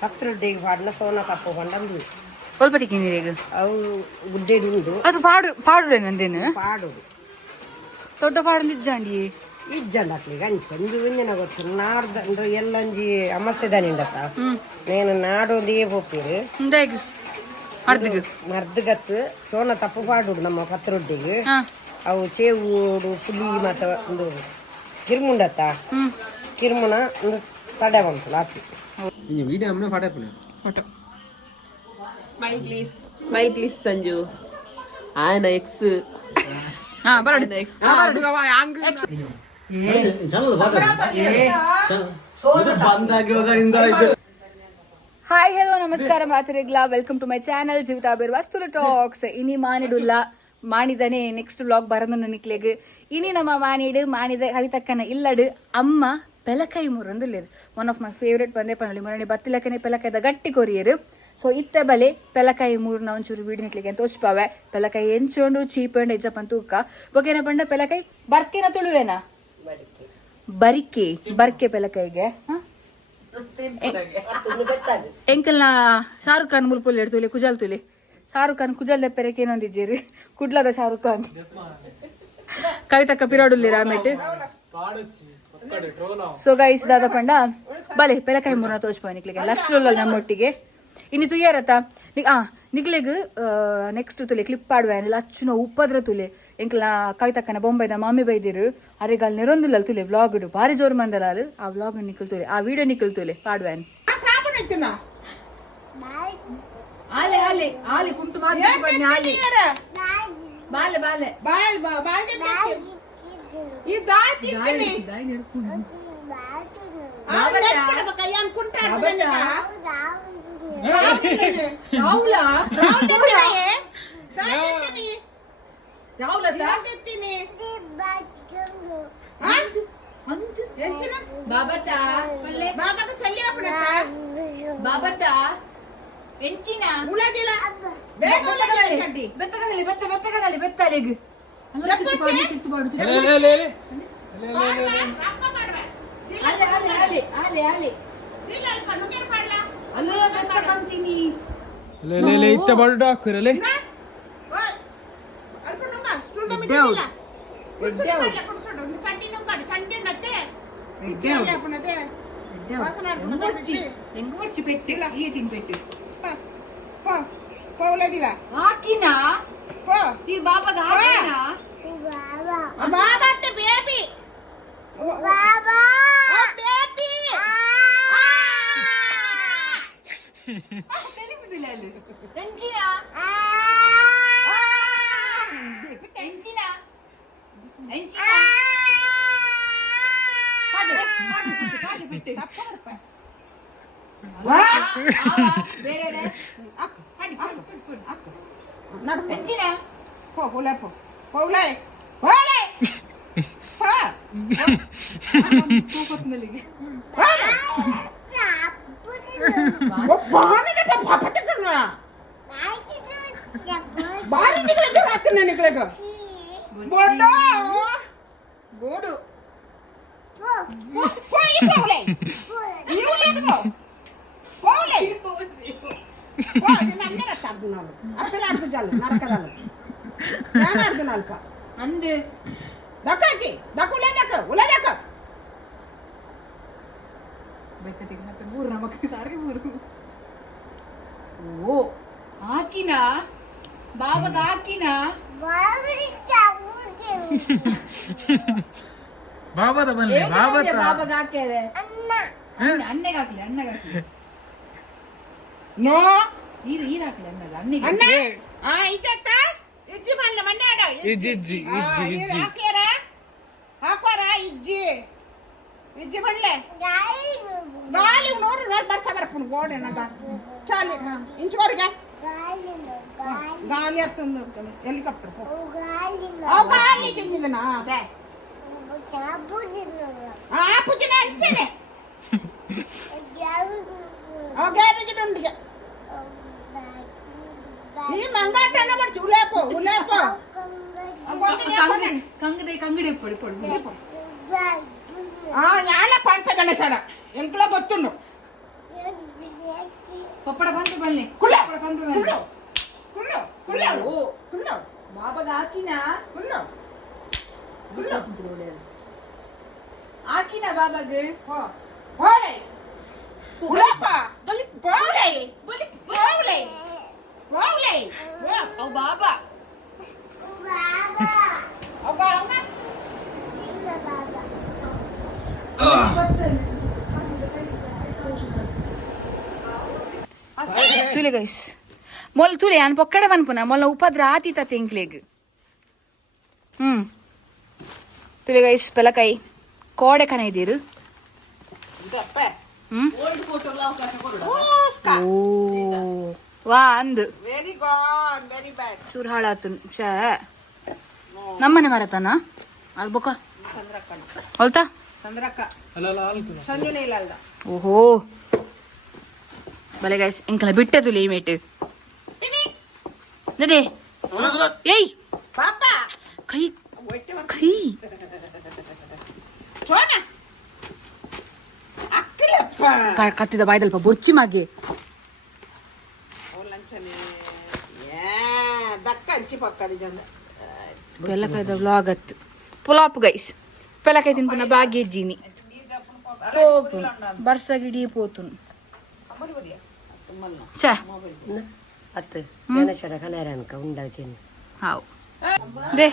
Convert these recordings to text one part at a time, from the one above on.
ಪತ್ರೊಡ್ಡಿಗೆ ಪಾಡ್ನ ಸೋನ ತಪ್ಪು ಬಂದು ಒಲ್ಪತಿಗೆ ನೀರಿಗೆ ಅವು ಗುಡ್ಡೆಡು ಉಂಡು ಅದು ಪಾಡುದೇನಂದೇನು ಪಾಡುದು ದೊಡ್ಡ ಪಾಡು ಇಜ್ಜಾಂಡಿ ಇಜ್ಜಂಡಕ್ಲಿಗೆ ಅಂಚಂದು ಒಂದಿನ ಗೊತ್ತು ನಾಡ್ದು ಎಲ್ಲಂಜಿ ಅಮಸ್ಯೆದಾನಿಂಡತ್ತ నేను నాడోదే పోపేరు ಮರ್ದಗತ್ತು ಸೋನ ತಪ್ಪು ಪಾಡುಡು ನಮ್ಮ ಪತ್ರೊಡ್ಡಿಗೆ ಅವು ಚೇವುಡು ಪುಲಿ ಮತ್ತ ಒಂದು ಕಿರ್ಮುಂಡತ್ತ ಕಿರ್ಮುನ ಒಂದು ತಡೆ ಬಂತು ಲಾತಿ ವಿಡಿಯೋ ಅಮ್ಮನೆ ಫೋಟೋ ಸ್ಮೈಲ್ ಪ್ಲೀಸ್ ಸಂಜು ಆಯನ ಎಕ್ಸ್ హాయ్ హలో నమస్కారం ఆతిరెగ్లా వెల్కమ్ టు మై ఛానల్ జీవితాబేర్ వస్తుల టాక్స్ ఇని మానిడుల్ల మానిదనే నెక్స్ట్ వ్లాగ్ ಬರನು ನಿಕ್ಲೆಗ್ ಇನಿ ನಮ್ಮ ಮಾನಿಡು ಮಾನಿದ ಕವಿತಕ್ಕನ ಇಲ್ಲಡು ಅಮ್ಮ ಪೆಲಕೈ ಮುರಂದುಲ್ಲೇರು ಒನ್ ಆಫ್ ಮೈ ಫೇವ್ರೆಟ್ ಬಂದೇ ಪನೊಲಿ ಮೊನ್ನೆ ಬತ್ತಿಲಕ್ಕನೆ ಪೆಲಕೈದ ಗಟ್ಟಿ ಕೊರಿಯರು ಸೊ ಇತ್ತೆ ಬಲೆ ಪೆಲಕಾಯಿ ಮೂರ್ನ ಒಂಚೂರು ವೀಡಿಯೋ ನಿಕ್ಲಿಗೆ ಅಂತ ತೋಚ್ಪಾವೆ ಪೆಲಕಾಯಿ ಎಂಚೋಂಡು ಚೀಪಂಡು ಎಜ್ಜಪ್ಪನ್ ತೂಕ ಬೊಕೇನ ಪಂಡ ಪೆಲಕಾಯಿ ಬರ್ಕೆನ ತುಳುವೇನಾ ಬರ್ಕೆ ಪೆಲಕಾಯಿಗೆ ಎಂಕಲ್ನ ಶಾರುಖ್ ಖಾನ್ ಮುಲ್ಪುಲ್ ತುಲಿ ಕುಜಲ್ ತುಲಿ ಶಾರುಖ್ ಖಾನ್ ಕುಜಲ್ ದೆಪ್ಪೆರಕ್ಕೆ ಏನೊಂದಿದ್ದೀರಿ ಕುಡ್ಲದ ಶಾರುಖ್ ಖಾನ್ ಕವಿತಕ್ಕ ಪಿರಾಡುಲ್ಲಿ ರಾಮೆಟ್ ಸೊ ಗೈಸ್ ದಾದ ಪಂಡ ಬಲೆ ಪೆಲಕಾಯಿ ಮೂರ್ನ ತೋಚ್ಪಾವೆ ನಿಕ್ಲಿಗೆ ಲಕ್ಷ ನಮ್ಮೊಟ್ಟಿಗೆ ಇನ್ನು ತುಯ್ಯಾರತ್ತ ನಿಕ್ಲೆಗ್ ನೆಕ್ಸ್ಟ್ ತುಲೆ ಕ್ಲಿಪ್ ಆಡುವೆ ಲಚ್ಚುನ ಉಪ್ಪದ್ರ ತುಲೆ ಎಂಕ್ಲ ಕವಿತಕ್ಕನ ಬೊಂಬೈದ ಮಾಮಿ ಬೈದಿರು ಅರೆಗಾಲ್ ನೆರೊಂದುಲ್ಲ ತುಲೆ ವ್ಲಾಗ್ ಭಾರಿ ಜೋರ್ ಮಂದಲಾರು ಆ ವ್ಲಾಗ್ ನಿಕ್ಕಲ್ ತುಲೆ ಆ ವಿಡಿಯೋ ನಿಕ್ಕಲ್ ತುಲೆ ಪಾಡುವೆ ಆಲೆ ಆಲೆ ಆಲೆ ಕುಂಟು ಮಾತಾಡಿ ಆಲೆ ಬಾಲೆ ಬಾಲೆ ಇತ್ತ ಬಡ ಹಾಕಿರಲಿ ಹಾಕಿನಾ ಬಾಬಾಗ ಹಾಕಿನಾ ಬಾಬಾದ ಬನ್ನಿ ಬಾಬಾಗ ಹಾಕ್ಯಾರೆ ಅಣ್ಣಗೆ ಹಾಕ್ಲಿ ಅಣ್ಣಗೆ ಹಾಕ್ಲಿ ನೋ ನೀರ್ ಹಾಕ್ಲಿ ಅಣ್ಣಗೆ ಇಜ್ಜಿ ಮಾಡ್ಲ ಮಣ್ಣಾಡ ಇಜ್ಜಿ ಹಾಕೋರ ಇಜ್ಜಿ ಇಜ್ಜಿ ಬಳ್ಳೆ ಗಾಲಿ ನೋಡ್ರಿ ಬರ್ಸ ಬರಪ್ಪನ ಗೋಡೆ ನಗ ಚಾಲಿ ಇಂಚುವರೆಗೆ ಗಾಲಿ ಹತ್ತೊಂದು ಹೆಲಿಕಾಪ್ಟರ್ ಗಾಲಿ ತಿಂದಿದನಾ ಪೂಜನೆ ಹಚ್ಚನೆ ಗ್ಯಾರೇಜ್ ಉಂಡಿಗೆ ಈ ಮಂಗಾಟನ ಬರ್ಚು ಉಲೇಪೋ ಕಂಗಡಿ ಪೊಡಿ ಯಾಳ ಪಂಪೆ ಗಣೇಶಾಡ ಎಂಕ್ಲ ಗೊತ್ತುಂಡು ಪಪ್ಪಡ ಬಂತು ಬಲ್ಲಿ ಬಾಬಾಗ ಹಾಕಿನ ಬಾಬಾಗ ಬಾಬಾ तुले गैस मोल तुले आणि पक्कडे म्हण पुन्हा मला उपद्र आत येतात तेंकलेग तुले गैस पहिला काही कोडे का नाही देर वा अंद ವೆರಿ ಗುಡ್ ವೆರಿ ಬ್ಯಾಡ್ ಚೂರ್ ಹಾಳಾತು ಶಾ ನಮ್ಮನೆ ಮರತನ ಅದು ಬೊಕ್ಕ ಚಂದ್ರಕ್ಕಣ್ಣ ಹೊಲ್ತಾ ಚಂದ್ರಕ್ಕ ಅಲ್ಲ ಆಲ್ತು ಸಂಜನೆ ಇಲ್ಲ ಅಲ್ದ ಓಹೋ ಬಲೆ ಗೈಸ್ ಇಂಕಲ ಬಿಟ್ಟೆ ತುಲಿ ಮೇಟ್ ನಡೆ ಏಯ್ ಪಾಪ ಕೈ ಹೊಟ್ಟೆ ಕೈ ಚೋನ ಅಕ್ಕಲಪ್ಪ ಕತ್ತಿದ ಬಾಯ್ದಲ್ಪ ಬೊರ್ಚಿ ಮಾಗೆ ಲಂಚನೆ ದಕ್ಕ ಹಂಚಿ ಪಕ್ಕಡಿ ಜನ ಬೆಲ್ಲಕಾಯ್ದ ವ್ಲಾಗ್ ಅತ್ತು ಪುಲಾಪ್ ಗೈಸ್ ಬೆಲ್ಲಕಾಯ್ ತಿನ್ಪುನ ಬಾಗಿ ಎಜ್ಜಿನಿ ಪೋಪುನ್ ಬರ್ಸಗಿಡಿ ಪೋತುನ್ ಛೆ ಅತ್ತು ಗಣೇಶರ ಕನೇರ ಅನ್ಕ ಉಂಡಾಕಿನಿ ಹಾವು ದೇ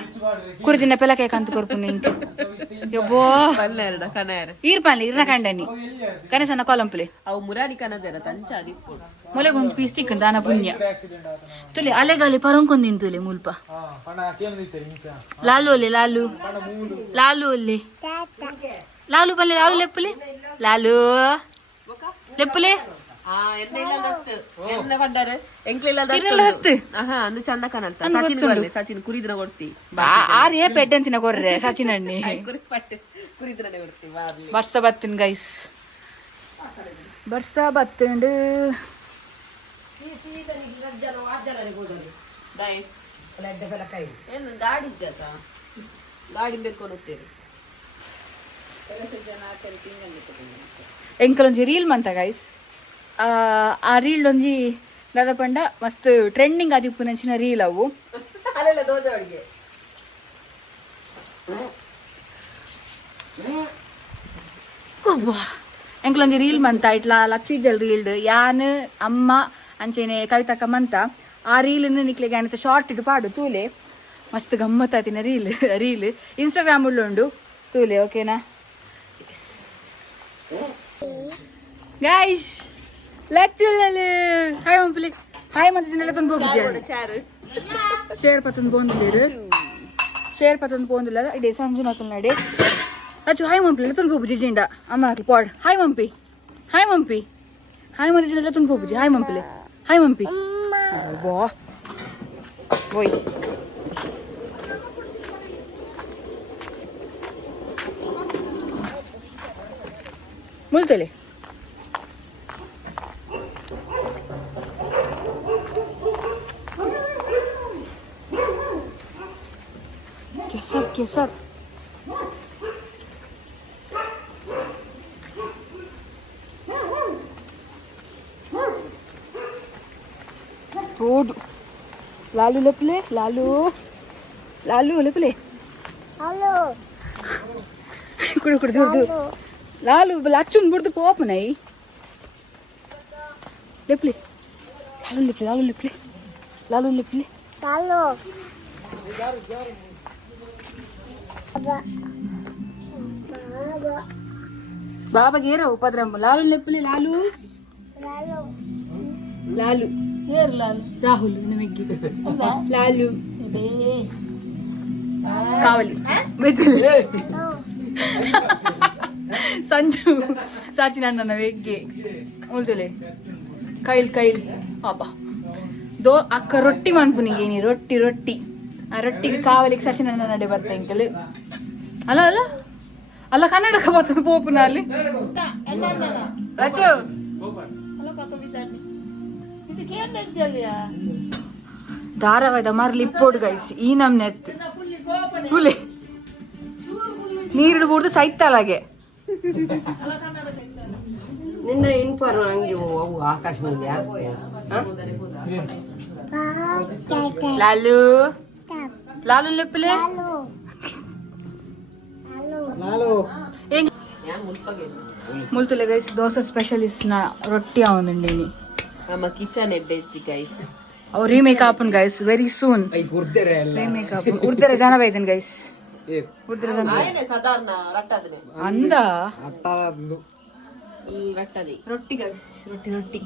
ಕುರಿದಿನ ಪೆಲಕಾಯ್ ಕಂತು ಕೊರ್ಪುನ ಇಂಕ ಯಬ್ಬೋ ಪಲ್ಲೆರಡ ಕನಾರ ಈರ್ಪಾನ್ಲಿ ಇರ್ನ ಕಂಡನಿ ಕನಸನ ಕೊಲಂಪುಲೆ ಅವು ಮುರಾಡಿ ಕನದೇರ ತಂಚ ಅದಿಪ್ಪು ಮೊಲೆಗೊಂದು ಪೀಸ್ ತಿಕ್ಕನ್ ದಾನ ಪುಣ್ಯ ತುಲೆ ಅಲೆಗಾಲಿ ಪರಂಕೊಂದಿನ್ ತುಲೆ ಮುಲ್ಪ ಲಾಲು ಒಲ್ಲೆ ಲಾಲು ಲಾಲು ಒಲ್ಲೆ ಲಾಲು ಬಲ್ಲೆ ಲಾಲು ಲೆಪ್ಪುಲೆ ಲಾಲು ಲೆಪ್ಪುಲೆ ಎಣ್ಣೆ ಇಲ್ಲ ದತ್ತು ಎಣ್ಣೆ ಪಡ್ಡಾರೆ ಎಂಕ್ಲಿಲ್ಲ ಇರ್ನೆಲ್ಲ ದತ್ತು ಹತ್ತು ಆಹಾ ಅಂದು ಚಂದ ಕನಲ್ತ ಸಚಿನ್ ಬರ್ಲೆ ಸಚಿನ್ ಕುರಿದಿನ ಕೊಡ್ತಿ ಆರ್ಯ ಪೆಡ್ಡಂತಿನ ಕೊರ್ರೆ ಸಚಿನ್ ಅಣ್ಣಿ ಕುರಿ ಪಟ್ಟು ಕುರಿದಿನೇ ಕೊಡ್ತಿ ಬಾರ್ಲಿ ಬರ್ಸ ಬತ್ತಿನ ಗೈಸ್ ಬರ್ಸ ಬತ್ತುಂಡು ಈ ಸೀದನಿಗೆ ಗಜ್ಜನ ವಾಜ್ಜನರಿಗೆ ಹೋದಳು ದೈ ಲೆದ್ದ ಬೆಲಕಾಯಿ ಏನು ಗಾಡಿ ಜಾಗ ಗಾಡಿ ಬೇಡ್ಕೊಂಡು ಹೋಗ್ತೀರಿ ಎಂಕಲೊಂಜಿ ರೀಲ್ ಮಂತ ಗೈಸ್ ಆ ರೀಲ್ ಒಂಜಿ ದಾದ ಪಂಡ ಮಸ್ತ್ ಟ್ರೆಂಡಿಂಗ್ ಆದಿಪ್ಪುನಂಚಿನ ರೀಲ್ ಅವು ಅಲ್ಲೆಲ್ಲ ದೋಜ ಅಡಿಗೆ ಎಂಕಲೊಂಜಿ ರೀಲ್ ಮಂತ ಇಟ್ಲ ಲಕ್ಷಿಜಲ್ ರೀಲ್ಡ್ ಯಾನ್ ಅಮ್ಮ ಅಂಚೆನೆ ಕವಿತಕ್ಕ ಮಂತ ಆ ರೀಲ್ನ ನಿಕ್ಲಿಗೆ ಏನಂತ ಶಾರ್ಟ್ ಇಟ್ಟು ಪಾಡು ತೂಲೆ ಮಸ್ತ್ ಗಮ್ಮತ್ ಆತಿನ ರೀಲ್ ಇನ್ಸ್ಟಾಗ್ರಾಮ್ ಉಳ್ಳುಂಡು ತೂಲೆ ಓಕೆನಾ ಗೈಸ್ ಲಚ್ಚುಲ್ಲಲು ಹಾಯ್ ಮಂಪ್ಲಿ ಹಾಯ್ ಮಂತ ನೆಲತೊಂದು ಹೋಗುಜಿ ಶೇರ್ ಪತ್ತೊಂದು ಬೋಂದಿಲೇರು ಶೇರ್ ಪತ್ತೊಂದು ಬೋಂದಿಲ್ಲ ಇಡೇ ಸಂಜು ನಾಕಲ್ ನಡೆ ಅಚ್ಚು ಹಾಯ್ ಮಂಪ್ಲಿ ನೆಲತೊಂದು ಹೋಗುಜಿ ಜಿಂಡ ಅಮ್ಮ ನಾಕಲ್ ಪಾಡ್ ಹಾಯ್ ಮಂಪಿ ಹಾಯ್ ಮಂಪಿ ಹಾಯ್ ಮಂತ ನೆಲತೊಂದು ಹೋಗುಜಿ ಹಾಯ್ ಮಂಪ್ಲಿ ಹಾಯ್ ಮಂಪಿ ಬಾ ಓಯ್ ಮುಲ್ತಲೆ ಕೆಸರ್ ತೋಡು ಲಾಲು ಲೆಪ್ಲೆ ಲಾಲು ಲೆಪ್ಲೆ ಕುಡು ಕುಡು ಜೋರು ಲಾಲು ಲಚ್ಚುನ್ ಬಿಡ್ದು ಪೋಪನೈ ಲೆಪ್ಲೆ ಲಾಲು ಲೆಪ್ಲೆ ಬಾಬಾ ಗೇರ ಉಪದ್ರಮ ಲಾಲು ಲೆಪ್ಪಲೆ ಲಾಲು ರಾಹುಲ್ ನಮಗೆ ಲಾಲು ಕಾವಲಿ ಸಂಜು ಸಾಚಿನ ನನ್ನ ವೆಗ್ಗೆ ಉಲ್ದಲೆ ಕೈಲ್ ಪಾಪ ದೋ ಅಕ್ಕ ರೊಟ್ಟಿ ಮಾಡ್ಪುನಿಗೆ ನೀ ರೊಟ್ಟಿ ಆ ರೊಟ್ಟಿಗೆ ಕಾವಲಿಗೆ ಸಚಿನ ನಡೆ ಬರ್ತ ಇಂಕಲ್ ಅಲ್ಲ ಕನ್ನಡಕ ಬರ್ತದೆ ಪೋಪುನ ಅಲ್ಲಿ ರಚು ಧಾರಾವಾಹಿದ ಮರ್ಲಿ ಇಪ್ಪೋಡು ಗೈಸ್ ಈ ನಮ್ನೆ ತುಲೆ ನೀರಿಡು ಕೂಡ್ದು ಸೈತಾಳಗೆ ನಿನ್ನ ಇನ್ಫಾರ್ಮ್ ಹಂಗೆ ಅವು ಆಕಾಶದಲ್ಲಿ లాలు లాలు లెప్పులే ముల్తులే గైస్ దోశ స్పెషల్ ఇస్తున్న రొట్టి అవునండి ini ನಮ್ಮ ಕಿಚನ್ ಎಡ್ಡೆಚ್ಚಿ ಗೈಸ್ ಅವ್ರು ರೀಮೇಕ್ ಆಪನ್ ಗೈಸ್ ವೆರಿ ಸೂನ್ ರೀಮೇಕ್ ಆಪನ್ ಉರ್ದರೆ ಜನ ಬೈದನ್ ಗೈಸ್ ಉರ್ದರೆ ಜನ ಆಯನೆ ಸಾಧಾರಣ ರಟ್ಟದನೆ ಅಂದ ರಟ್ಟದಿ ರೊಟ್ಟಿ ಗೈಸ್ ರೊಟ್ಟಿ ರೊಟ್ಟಿ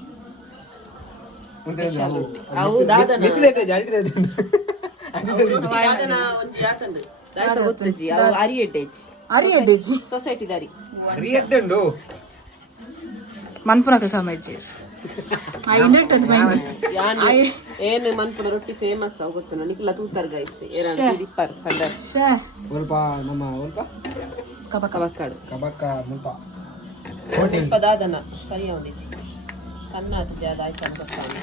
ಅವು ದಾದನ ದಾದನ ಒಂಜಿ ಆತಂಡು ದಾದ ಗೊತ್ತಜಿ ಅವು ಅರಿಯೆಡ್ಡೆಚ್ಚಿ ಅರಿಯೆಡ್ಡೆಚ್ಚಿ ಸೊಸೈಟಿ ದಾರಿ ಅರಿಯೆಡ್ಡೆಂಡು ಮನ್ಪುನ ಕೆಲಸ ಮಜ್ಜಿ ಏನು ಮನ್ಪುನ ರೊಟ್ಟಿ ಫೇಮಸ್ ಅವು ಗೊತ್ತು ನಿಕ್ಲ ತೂತಾರ್ ಗೈಸ್ ಇಪ್ಪರ್ ಪಂಡರ್ ಸ್ವಲ್ಪ ನಮ್ಮ ಸ್ವಲ್ಪ ಕಬಕ್ಕಾಡು ಕಬಕ್ಕ ಮುಲ್ಪ ಇಪ್ಪ ದಾದನ ಸರಿ ಅವನಿಜಿ ಸಣ್ಣ ಅದು ಜಾದ ಆಯ್ತು ಅನ್ಕೊತಾನೆ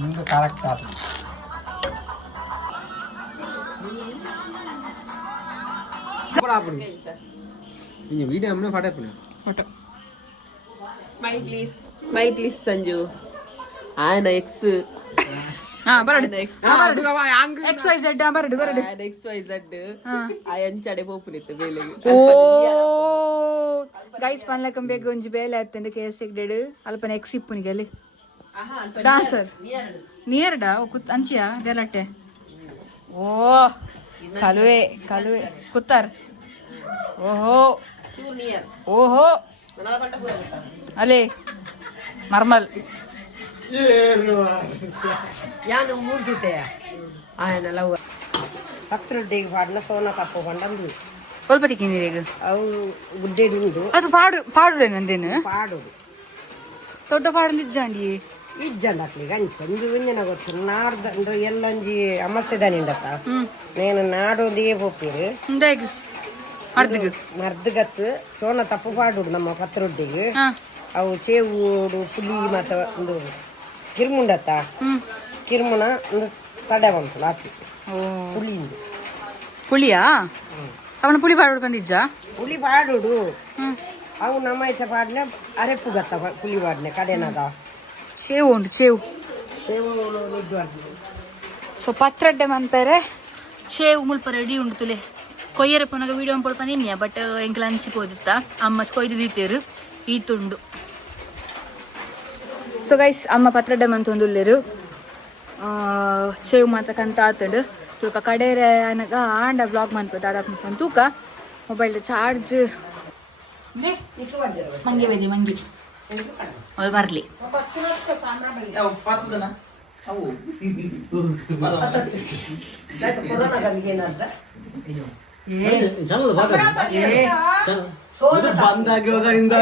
ಮುಂದೆ ಕರೆಕ್ಟ್ ಆತ ಈ ವಿಡಿಯೋ ಅಮ್ಮನೆ ಫಾಟೆ ಫೋಟೋ ಸ್ಮೈಲ್ ಪ್ಲೀಸ್ ಸಂಜು ಆಯನ ಎಕ್ಸ್ ಹಾ ಬರಡು ಎಕ್ಸ್ ವೈ ಝೆಡ್ ಬರಡು ಬರಡು XYZ ಆ ಎಂಚಡೆ ಪೋಪುನಿತ್ತು ಬೇಲೆಗೆ ಓ ಗೈಸ್ ಪನ್ಲಕಂ ಬೇಗ ಒಂಜಿ ಬೇಲೆ ಆಯ್ತಂደ ಕೇಸ್ ಸಿಗ್ಡೆಡ್ ಅಲ್ಪನ ಎಕ್ಸ್ ಇಪ್ಪುನಿಗಲ್ಲಿ ಡಾನ್ಸರ್ ನಿಯರ್ಡಾ ಅಂಚಿಯಾ ದೇಲಟ್ಟೆ ಓ ಕಲುವೆ ಕಲುವೆ ಕುತ್ತಾರ್ ಓಹೋ ಚೂರ್ ನಿಯರ್ ಓಹೋ ನನಗ ಪಂಡ ಪೂರ ಅಲೆ ಮರ್ಮಲ್ ಯಾನು ಮೂರ್ದುತೆ ಆಯನೆಲ್ಲ ಪತ್ರೊಡ್ಡಿಗೆ ಪಾಡ್ನ ಸೋನ ತಪ್ಪಕೊಂಡಂದು ಸ್ವಲ್ಪ ತಿಕ್ಕಿಂದಿರಿ ಈಗ ಅವು ಗುಡ್ಡೆಡು ಉಂಡು ಅದು ಪಾಡುಡೆ ನಂದೇನು ಪಾಡೋದು ದೊಡ್ಡ ಪಾಡು ನಿಜ್ಜಾಂಡಿ ಇಜ್ಜಂಡಕ್ಲಿಗೆ ಅಂಚಂದು ಇಂಜಿನ ಗೊತ್ತು ನಾಡ್ದು ಎಲ್ಲಂಜಿ ಅಮಸ್ಯೆದಾನಿಂಡತ್ತ నేను నాడోదిగే పోపీరు ఉండేగు అర్ధగు ಮರ್ದಗತ್ತು ಸೋನ ತಪ್ಪು ಪಾಡುಡು ನಮ್ಮ ಪತ್ರೊಡ್ಡಿಗೆ ಅವು ಚೇವುಡು ಪುಲಿ ಮತ್ತ ಒಂದು ಕಿರ್ಮುಂಡತ್ತ ಕಿರ್ಮುನ ಒಂದು ತಡೆ ಬಂತು ಲಾಕಿ ಪುಲಿಂದು పులియా ಅವನ పులి పాడు ಬಂದಿಜ್ಜ ಪುಲಿ ಪಾಡುಡು ಅವು ನಮ್ಮ ಐತೆ ಪಾಡ್ನೆ ಅರೆಪ್ಪು ಗತ್ತ ಪುಲಿ ಪಾಡ್ನೆ ಕಡೆನದ చేవు ఉండు చేవు ಸೇವು ನಿಡ್ಡು ಸೊ ಪತ್ರಡ್ಡೆ ಮಂತಾರೆ చేవు ಮುಲ್ಪ ರೆಡಿ ಉಂಡುತುಲೆ ಕೊಯ್ಯರೆ ಪುನಗ ವಿಡಿಯೋ ಪಡ್ಪಂದಿನ್ಯ ಬಟ್ ಎಂಕ್ಲ ಹಂಚಿಪೋದಿತ್ತ ಅಮ್ಮ ಕೊಯ್ದು ದೀತೇರು ಈತುಂಡು ಸೊ ಗೈಸ್ ಅಮ್ಮ ಪತ್ರಡ್ಡೆ ಮಂತೊಂದುಲ್ಲೆರು చేవు ಮಾತ ಕಂತ ಆತಡು ತುಕ ಕಡೆರೆ ಅನಗ ಆಂಡ ಬ್ಲಾಗ್ ಮನ್ಪ ದಾದಾಪ್ ತೂಕ ಮೊಬೈಲ್ ಚಾರ್ಜ್ ಮಂಗೆ ಬೇದಿ ಮಂಗಿ ಅವಳು ಬರ್ಲಿ ಬಂದಾಗಿ ಹೋಗರಿಂದ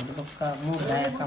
ಇದು ಪಕ್ಕ 3 ದಾಯಕ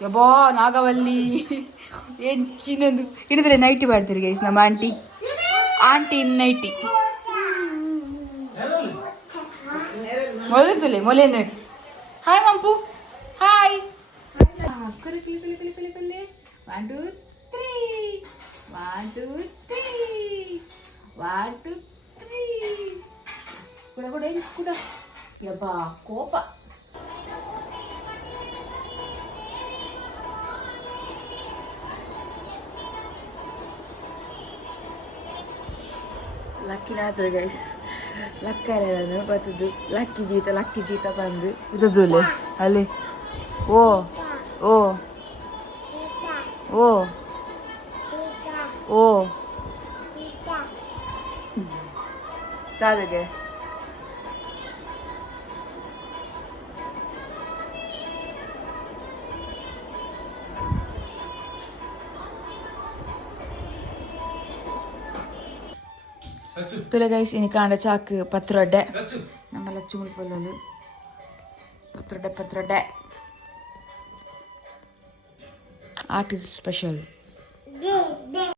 ಯಬ್ಬಾ ನಾಗವಲ್ಲಿ ಹೆಚ್ಚಿನದು ಹಿಡಿದ್ರೆ ನೈಟಿ ಮಾಡ್ತೀರಿ ಗೈಸ್ ನಮ್ಮ ಆಂಟಿ ನೈಟಿ ಮೊದಲು ಮೊಲೆ ಹಾಯ್ ಮಂಪು ಹಾಯ್ 1 2 3 1 2 3 1 2 3 ಕೂಡ ಕೂಡ ಯಬ್ಬಾ ಕೋಪ ಲಕ್ಕಿನಾದ್ರೆ ಗೈಸ್ ಲಕ್ಕಲ್ಲ ನಾನು ಬರ್ತದ್ದು ಲಕ್ಕಿ ಜೀತ ಬಂದು ಇದ್ದದ್ದು ಅಲ್ಲಿ ಓ ಓ ಓ ಓ ತಾದಗೆ ತುಲೆ ಗೈಸ್ ಇನಿ ಕಾಂಡ ಚಾಕ್ ಪತ್ರೊಡ್ಡೆ ನಮ್ಮ ಲಚ್ಚು ಮುಳ್ಪೊಲ್ಲಲು ಪತ್ರೊಡ್ಡೆ ಆರ್ಟ್ ಇಸ್ ಸ್ಪೆಷಲ್